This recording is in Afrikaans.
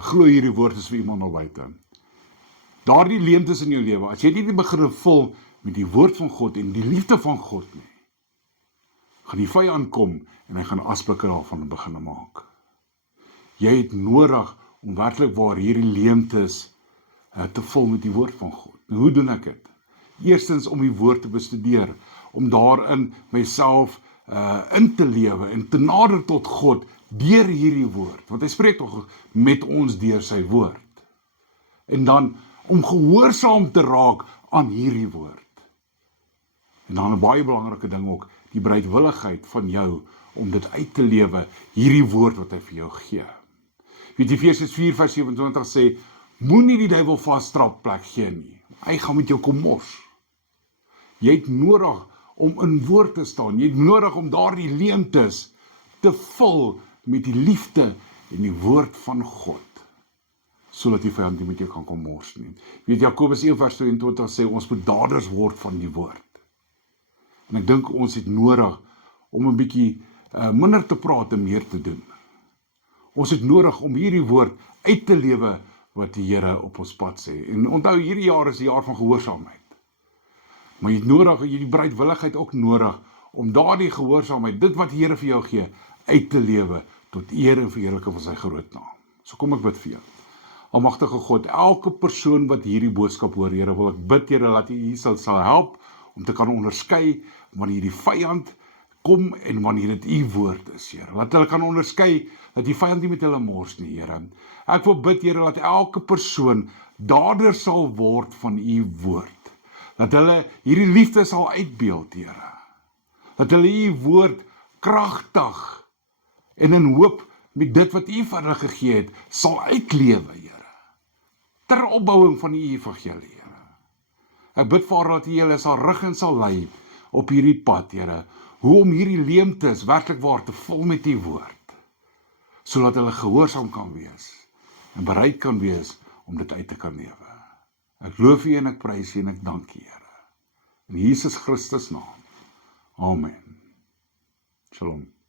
Ek glo hierdie woord is vir iemand al buite. Daardie leemtes in jou lewe, as jy nie begin vul met die woord van God en die liefde van God nie, gaan die vyand kom en hy gaan asblikke daarvan begin maak. Jy het nodig om werklik waar hierdie leemtes te vul met die woord van God. En hoe doen ek dit? Eerstens om die woord te bestudeer, om daarin myself in te lewe en te nader tot God deur hierdie woord, want hy spreek tog met ons deur sy woord. En dan om gehoorsaam te raak aan hierdie woord. En dan 'n baie belangrike ding ook, die bereidwilligheid van jou om dit uit te lewe, hierdie woord wat hy vir jou gee. Weet Efesiërs 4:27 sê, moenie die duiwel vasstrapplek gee nie. Hy gaan met jou kom mors. Jy het nodig om in woord te staan. Jy het nodig om daardie leemtes te vul met die liefde en die woord van God, sodat die vyand nie met jou kan kom mors nie. Weet Jakobus 1:22 sê, ons moet daders word van die woord. En ek dink ons het nodig om 'n bietjie minder te praat en meer te doen. Ons het nodig om hierdie woord uit te lewe wat die Here op ons pad sê. En onthou, hierdie jaar is die jaar van gehoorsaamheid. Maar jy het nodig, jy het die bereidwilligheid ook nodig om daardie gehoorsaamheid, dit wat die Here vir jou gee, uit te lewe tot eer en verheerliking van sy groot naam. So kom ek bid vir jou. Almagtige God, elke persoon wat hierdie boodskap hoor, Here, wil ek bid, Here, dat U sal help om te kan onderskei wanneer die vyand kom en wanneer dit U woord is, Here. Laat hulle kan onderskei dat die vyand nie met hulle mors nie, Here. Ek wil bid, Here, dat elke persoon dader sal word van U woord. Dat hulle hierdie liefde sal uitbeeld, Here. Dat hulle U woord kragtig en in hoop met dit wat U vir hulle gegee het, sal uitlewe, Here. Ter opbouing van die evangelie, Here. Ek bid Vader dat U julle sal rig en sal lei op hierdie pad, Here. Hoe om hierdie leemtes werklik waar te vul met U woord, sodat hulle gehoorsaam kan wees en bereid kan wees om dit uit te kan lewe. Ek loof U en ek prys U en ek dank U, Here. In Jesus Christus naam. Amen. Shalom.